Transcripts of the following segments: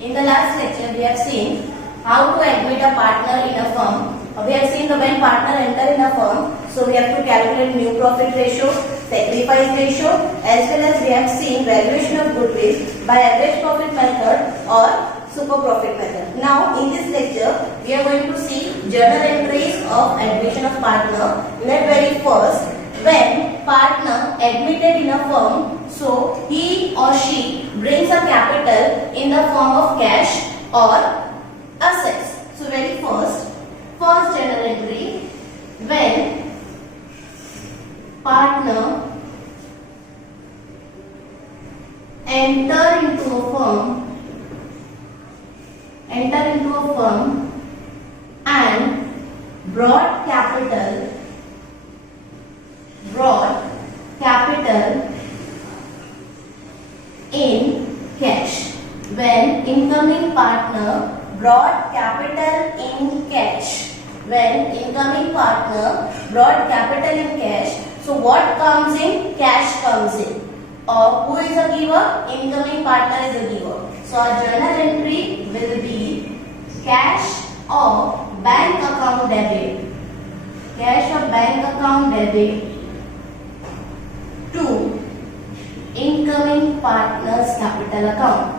In the last lecture, we have seen how to admit a partner in a firm. We have seen the when partner enter in a firm, so we have to calculate new profit ratio, sacrifice ratio, as well as we have seen valuation of goodwill by average profit method or super profit method. Now, in this lecture, we are going to see journal entries of admission of partner. In that very first, when partner admitted in a firm, so he or she brings a capital in the form of cash or assets. So very first journal entry, when partner enter into a firm and brought capital in cash. When incoming partner brought capital in cash. So what comes in? Cash comes in. Or who is a giver? Incoming partner is a giver. So our journal entry will be cash or bank account debit. To incoming partner's capital account.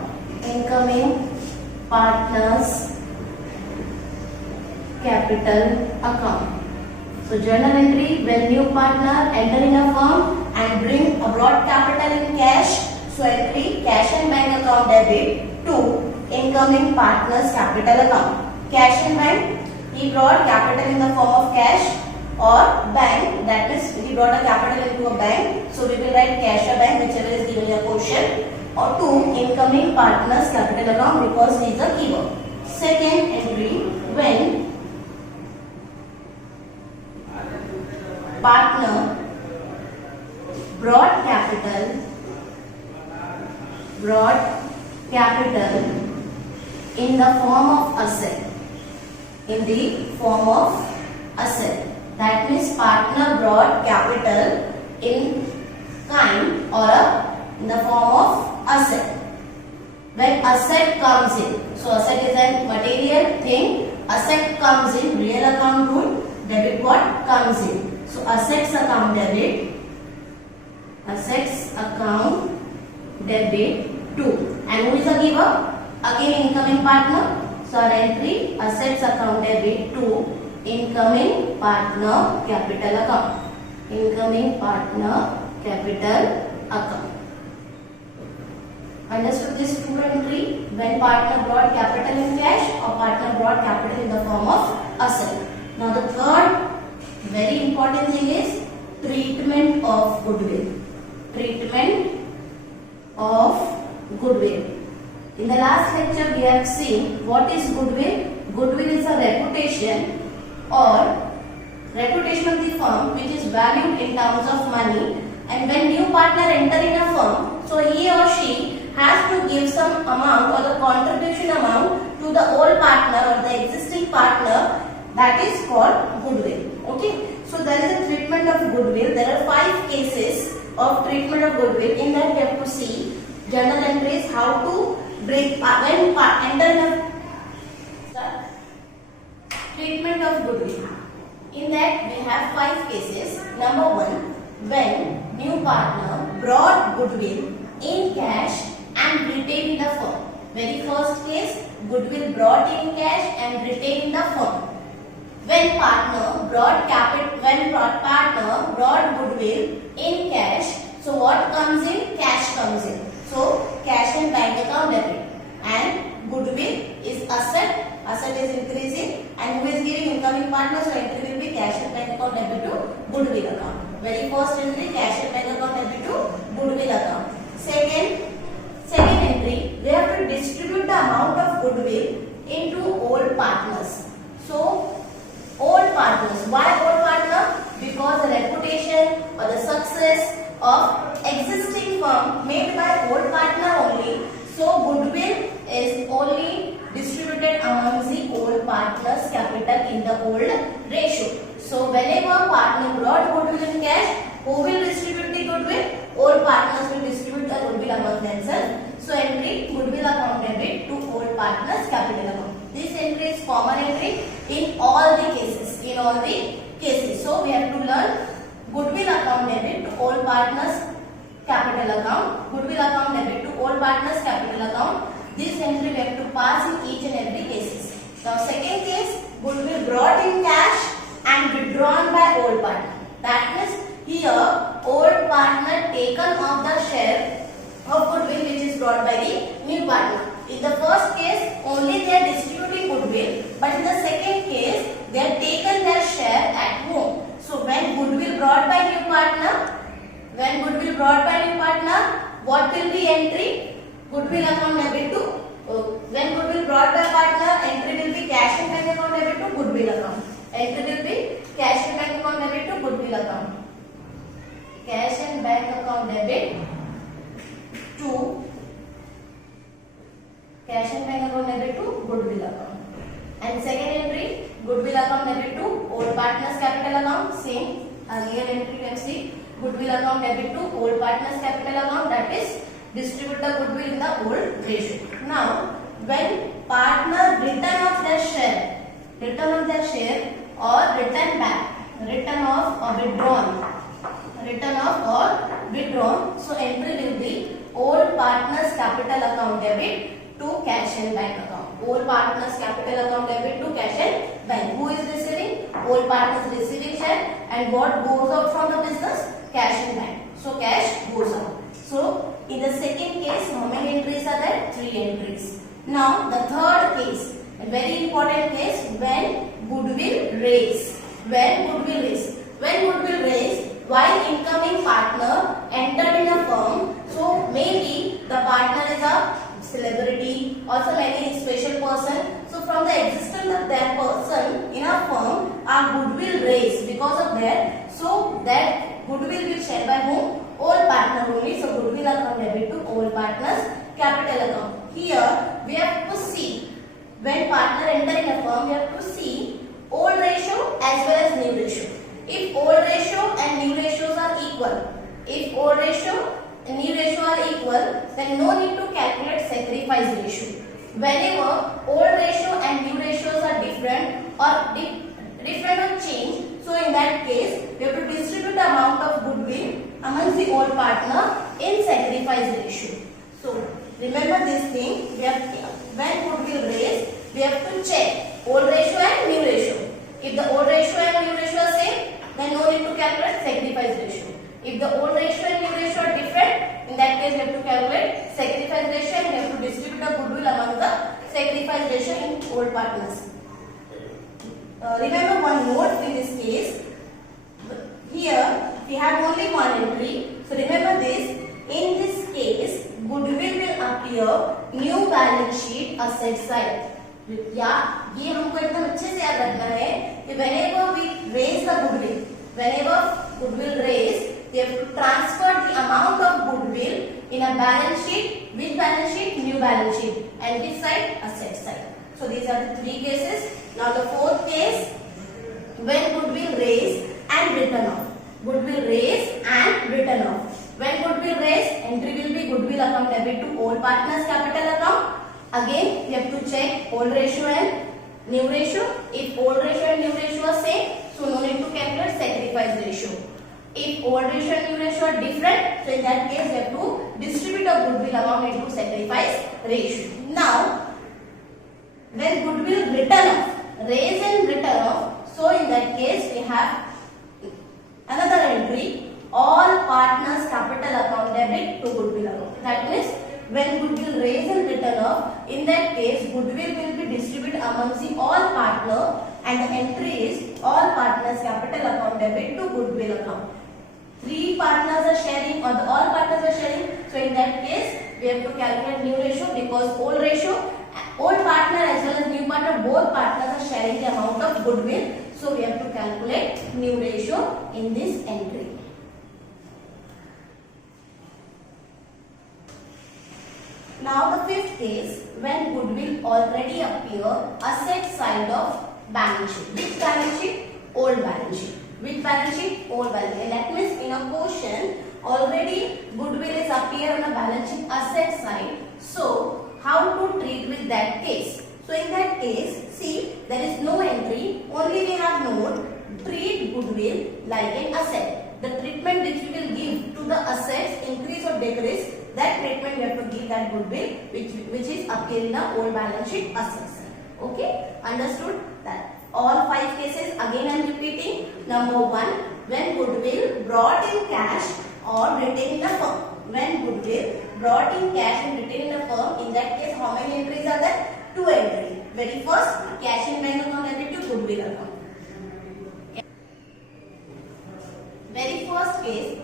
So journal entry, when new partner enter in a firm and bring a brought capital in cash. So entry, cash and bank account debit to incoming partner's capital account. Cash and bank, he brought capital in the form of cash or bank, that means he brought a capital into a bank. So we will write cash or bank, whichever is given in a question, or to incoming partner's capital account because he is a giver. Second entry, when partner brought capital in the form of asset. That means partner brought capital in kind or in the form of asset. When asset comes in, so asset is a material thing, asset comes in, real account rule, debit what comes in. So assets account debit to, and who is the giver? Again incoming partner. So our entry, assets account debit to incoming partner capital account. Understood this two entry? When partner brought capital in cash or partner brought capital in the form of asset. Now the third very important thing is treatment of goodwill. In the last lecture we have seen what is goodwill. Goodwill is a reputation of the firm which is valued in terms of money, and when new partner enter in a firm, so he or she has to give some amount or the contribution amount to the old partner or the existing partner, that is called goodwill. Okay, so there is a treatment of goodwill. There are 5 cases of treatment of goodwill. In that we have to see journal entries, how to break when enter in a treatment of goodwill. In that we have 5 cases. Number 1, when new partner brought goodwill in cash and retained in the firm. Very first case, goodwill brought in cash and retained in the firm. When partner brought goodwill in cash, so what comes in? Cash comes in. So cash and bank account debit, and goodwill is asset is increasing, and who is giving? Incoming partner, so entry will be cash and bank account debit to goodwill account. Very first entry, cash and bank account debit to goodwill account. Second entry, we have to distribute the amount of goodwill into old partners. So old partners. Why old partner? Because the reputation or the success of existing firm made by old partner only. So goodwill is only distributed among the old partners' capital in the old ratio. So whenever partner brought goodwill in cash, who will distribute the goodwill? Old partners will distribute the goodwill among themselves. So entry goodwill account debit to old partners capital account. This entry is common entry in all the cases. In all the cases. So we have to learn goodwill account debit to all partners capital account. Goodwill account debit to all partners capital account. This entry we have to pass in each and every cases. Now second case, goodwill brought in cash and withdrawn by old partner. That means here old partner taken off the share of goodwill which is brought by the new partner. In the first case only they are distributing goodwill, but in the second case they have taken their share at home. So when goodwill brought by new partner, what will be entry? Goodwill account debit to when goodwill brought by partner, entry will be cash and bank account debit to goodwill account. Entry will be cash and bank account debit to goodwill account. Cash and bank account debit to goodwill account. And second entry, goodwill account debit to old partners capital account. Same earlier entry you can see, goodwill account debit to old partners capital account, that is distribute the goodwill in the old ratio. Now when partner return off their share or return back, return off or withdrawn, so entry will be old partners capital account debit to cash and bank account. Old partners capital account debit to cash and bank. Who is receiving? Old partners receiving share, and what goes out from the business? Cash and bank. So cash goes out. So in the second case, how many entries are there? 3 entries. Now the third case, a very important case, when goodwill raise. While incoming partner entered in a firm, so maybe the partner is a celebrity or some any special person. So from the existence of that person in a firm, our goodwill raised because of that. So that goodwill will share by whom? Old partner only. So goodwill account debit to old partners capital account. Here we have to see, when partner enter in a firm, we have to see old ratio as well as new ratio. If old ratio and new ratios are equal, then no need to calculate sacrifice ratio. Whenever old ratio and new ratios are different or change, so in that case we have to distribute the amount of goodwill amongst the old partner in sacrifice ratio. So remember this thing, when goodwill raised, we have to check old ratio and new ratio. If the old ratio and new ratio are same, then no need to calculate sacrifice ratio. If the old ratio and new ratio are different, in that case we have to calculate sacrifice ratio and we have to distribute the goodwill among the sacrifice ratio in old partners. Remember one note in this case. Here we have only one entry. So remember this. In this case, goodwill will appear new balance sheet asset side. या ये हमको एकदम अच्छे से याद रखना है कि whenever we raise the goodwill raise, we have to transfer the amount of goodwill in a balance sheet. Which balance sheet? New balance sheet. And this side? Asset side. So these are the 3 cases. Now the 4th case, when goodwill raise and written off. When goodwill raise, entry will be goodwill account debit to old partners capital account. Again, we have to check old ratio and new ratio. If old ratio and new ratio are same, so no need to calculate sacrifice ratio. If old ratio and new ratio are different, so in that case we have to distribute the goodwill amount into sacrifice ratio. Now, when goodwill written off, raise and written off, so in that case we have another entry, all partners capital account debit to goodwill account. That means when goodwill raised and written off, in that case goodwill will be distributed amongst the all partner, and the entry is all partners capital account debit to goodwill account. 3 partners are sharing or all partners are sharing, so in that case we have to calculate new ratio, because old partner as well as new partner, both partners are sharing the amount of goodwill, so we have to calculate new ratio in this entry. Now the 5th case, when goodwill already appear asset side of balance sheet. Which balance sheet? Old balance sheet. Which balance sheet? Old balance sheet. That means in a quotient already goodwill is appear on a balance sheet asset side. So how to treat with that case. So in that case, see, there is no entry, only we have note, treat goodwill like an asset. The treatment which we will give to the assets, increase or decrease, that treatment we have to give that goodwill which is appear in the old balance sheet assets. Okay, understood that? All 5 cases again I am repeating. Number 1, when goodwill brought in cash or retained in the firm. When goodwill brought in cash and retained in the firm, in that case how many entries are there? 2 entries. Very first, cash in bank account debit to goodwill account. Very first case,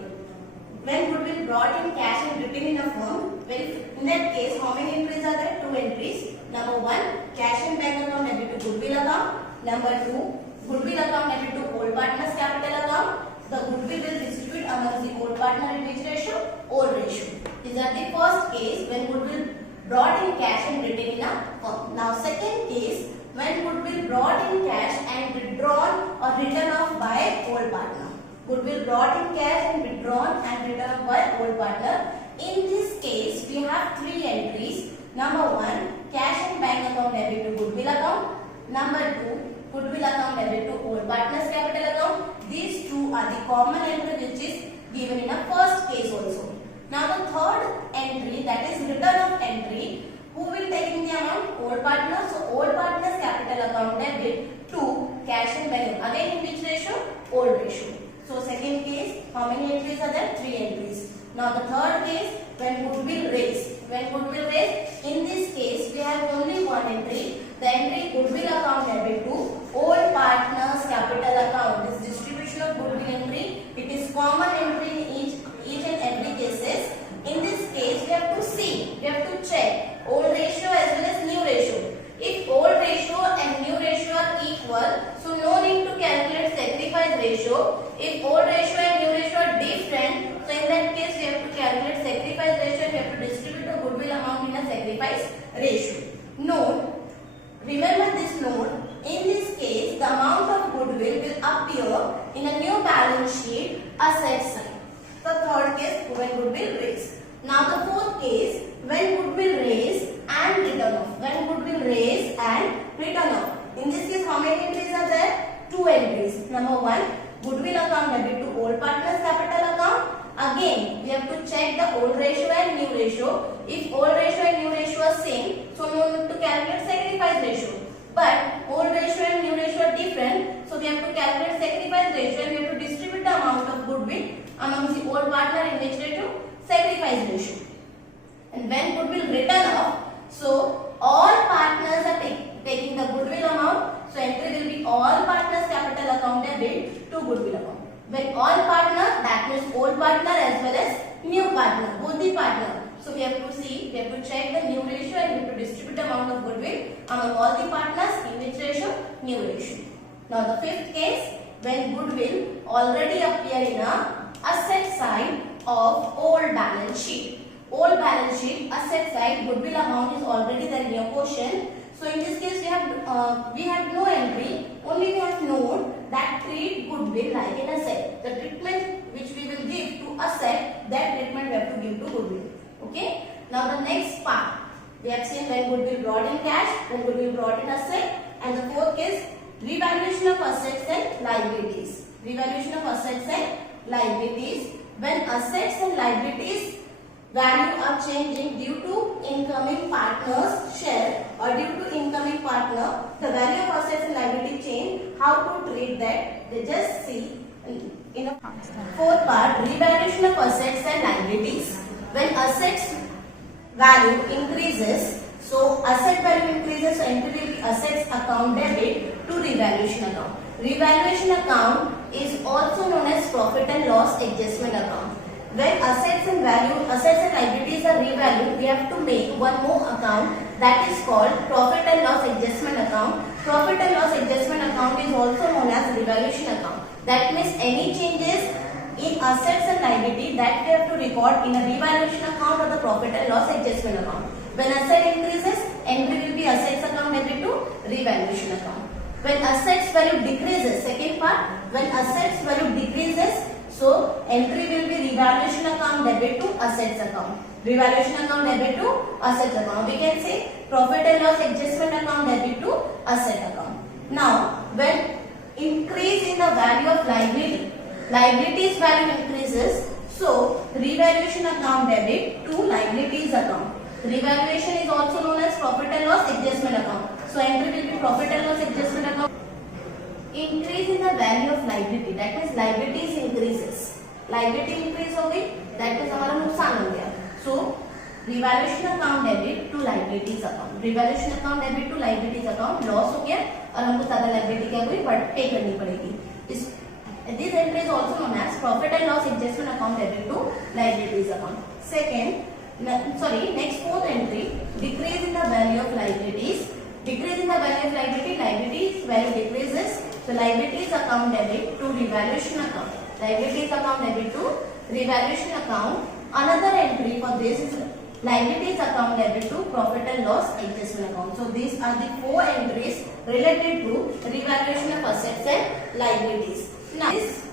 when goodwill brought in cash and retained in the firm, in that case how many entries are there? 2 entries. Number 1, cash in bank account debit to goodwill account. Number 2, goodwill account debit to old partners capital account. The goodwill will distribute among the old partner in which ratio? Old ratio. These are the first case when goodwill brought in cash and retained in a firm. Now second case, when goodwill brought in cash and withdrawn or written off by old partner. Goodwill brought in cash and withdrawn and written off by old partner. In this case, we have 3 entries. Number 1, cash and bank account debit to goodwill account. Number 2, goodwill account debit to old partners capital account. These 2 are the common entry which is given in a first case also. Now the third entry, that is return of entry, who will take in the amount? Old partners. So old partners capital account debit to cash and bank. Again in which ratio? Old ratio. So second case, how many entries are there? 3 entries. Now the third case, when goodwill raised. When goodwill raised, in this case we have only 1 entry. The entry goodwill account debit to old partners capital account. This distribution of goodwill entry, it is common entry in each and every cases. In this case, we have to see, we have to check old ratio as well as new ratio. If old ratio and new ratio are equal, so no need to calculate sacrifice ratio. If old ratio and new ratio are different, so in that case we have to calculate sacrifice ratio and we have to distribute the goodwill amount in a sacrifice ratio. Note, remember this note, in this case the amount of goodwill will appear in a new balance sheet asset side. The third case, when goodwill raised. Now the fourth case, when goodwill raised and written off. When goodwill raised and written off. In this case, how many entries are there? 2 entries. Number 1, goodwill account debit to old partners capital account. Again, we have to check the old ratio and new ratio. If old ratio and new ratio are same, so no need to calculate sacrifice ratio. But old ratio and new ratio are different, so we have to calculate sacrifice ratio and we have to distribute the amount of goodwill among the old partner in which ratio? Sacrifice ratio. And when goodwill written off, so all partners are taking the goodwill amount, so entry will be all partners capital account debit to goodwill account. When all partner, that means old partner as well as new partner, both the partner. So we have to see, we have to check the new ratio and we have to distribute the amount of goodwill among all the partners in which ratio? New ratio. Now the fifth case, when goodwill already appear in a asset side of old balance sheet. Old balance sheet, asset side, goodwill amount is already there in your question. So in this case we have no entry, only we have note that treat goodwill like an asset. The treatment which we will give to asset, that treatment we have to give to goodwill. Okay. Now the next part, we have seen when goodwill brought in cash, when goodwill brought in asset, and the fourth case, revaluation of assets and liabilities. Revaluation of assets and liabilities. When assets and liabilities value are changing due to incoming partner's share or due to incoming partner, the value of assets and liability change. How to treat that? They just see in a fourth part, revaluation of assets and liabilities. When assets value increases, so asset value increases, so entry will be assets account debit to revaluation account. Revaluation account is also known as profit and loss adjustment account. When assets and liabilities are revalued, we have to make one more account, that is called profit and loss adjustment account. Profit and loss adjustment account is also known as revaluation account. That means any changes in assets and liability that we have to record in a revaluation account or the profit and loss adjustment account. When asset increases, entry will be assets account debit to revaluation account. When assets value decreases, second part, when assets value decreases, so entry will be revaluation account debit to assets account. Revaluation account debit to asset account. We can say profit and loss adjustment account debit to asset account. Now, when increase in the value of liabilities value increases, so revaluation account debit to liabilities account. Revaluation is also known as profit and loss adjustment account. So entry will be profit and loss adjustment account. Increase in the value of liability, that means liabilities increases. Liability increase हो गई, that means हमारा नुकसान हो गया. So revaluation account debit to liabilities account. Revaluation account debit to liabilities account loss हो गया और हमको ज्यादा liability क्या हुई बट पे करनी पड़ेगी. This entry is also known as profit and loss adjustment account debit to liabilities account. Next fourth entry, decrease in the value of liabilities. Decrease in the value of liabilities value decreases. So liabilities account debit to revaluation account. Liabilities account debit to revaluation account. Another entry for this is liabilities account debit to profit and loss adjustment account. So these are the four entries related to revaluation of assets and liabilities. Now this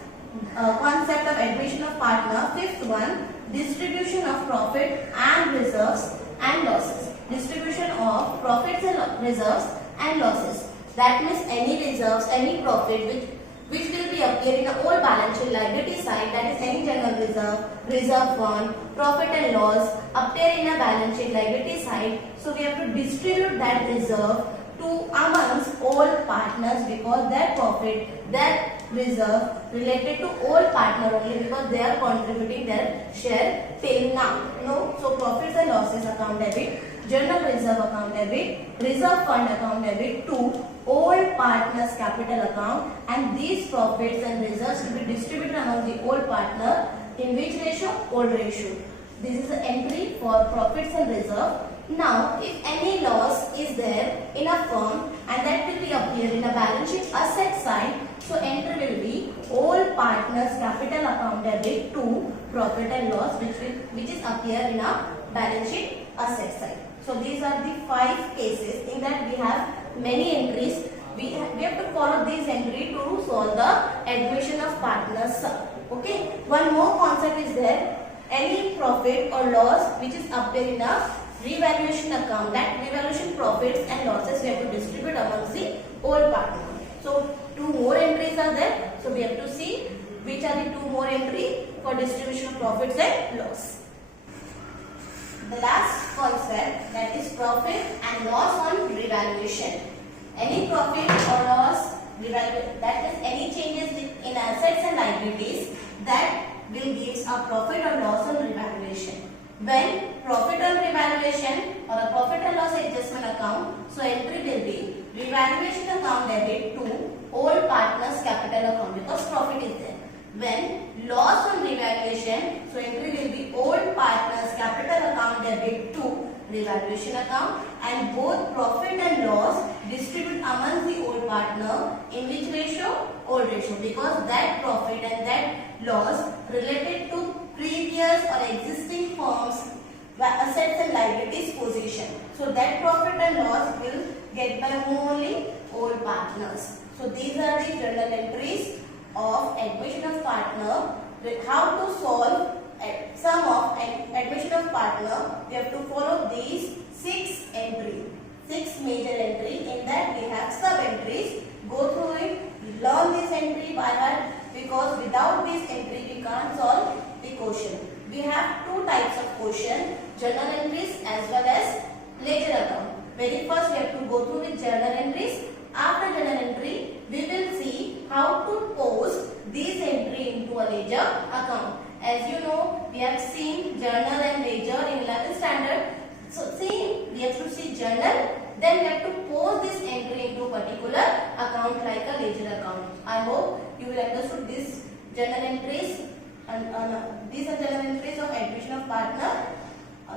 concept of admission of partner, fifth one, distribution of profit and reserves and losses. Distribution of profits and reserves and losses. That means any reserves, any profit which will be appear in a whole balance sheet liability side, that is any general reserve, reserve fund, profit and loss appear in a balance sheet liability side. So we have to distribute that reserve to amongst all partners because that profit, that reserve related to all partner only because they are contributing their share till now. No, so profits and losses account debit, general reserve account debit, reserve fund account debit to all partners capital account, and these profits and reserves will be distributed among the all partner in which ratio? All ratio. This is the entry for profits and reserve. Now, if any loss is there in a firm and that will be appear in a balance sheet asset side, so entry will be all partners capital account debit to profit and loss which is appear in a balance sheet asset side. So these are the 5 cases in that we have many entries. We have to follow these entry to solve the admission of partners. Okay. One more concept is there. Any profit or loss which is appear in a revaluation account, that revaluation profits and losses we have to distribute amongst the all partners. So 2 more entries are there. So we have to see which are the 2 more entries for distribution of profits and loss. The last concept, that is profit and loss on revaluation. Any profit or loss, that is any changes in assets and liabilities that will give a profit or loss on revaluation. When profit on revaluation or a profit and loss adjustment account, so entry will be revaluation account debit to all partners capital account because profit is there. When loss on revaluation, so entry will be all partners capital account debit to revaluation account, and both profit and loss distribute among the old partner in which ratio? Old ratio, because that profit and that loss related to previous or existing firms assets and liabilities position. So that profit and loss will get by only old partners. So these are the journal entries of admission of partner. How to solve sum of admission of partner? We have to follow these 6 entries, 6 major entries. In that we have sub entries. Go through it, learn this entry by heart because without this entry we can't solve the question. We have 2 types of question, journal entries as well as ledger account. Very first we have to go through with journal entries. After journal entry, we will see how to post these entry into a ledger account. As you know, we have seen journal and ledger in 11th standard. So see, we have to see journal, then we have to post this entry into a particular account like a ledger account. I hope you will understood this journal entries and these are journal entries of admission of partner.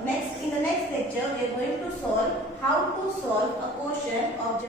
In the next lecture, we are going to solve how to solve a question of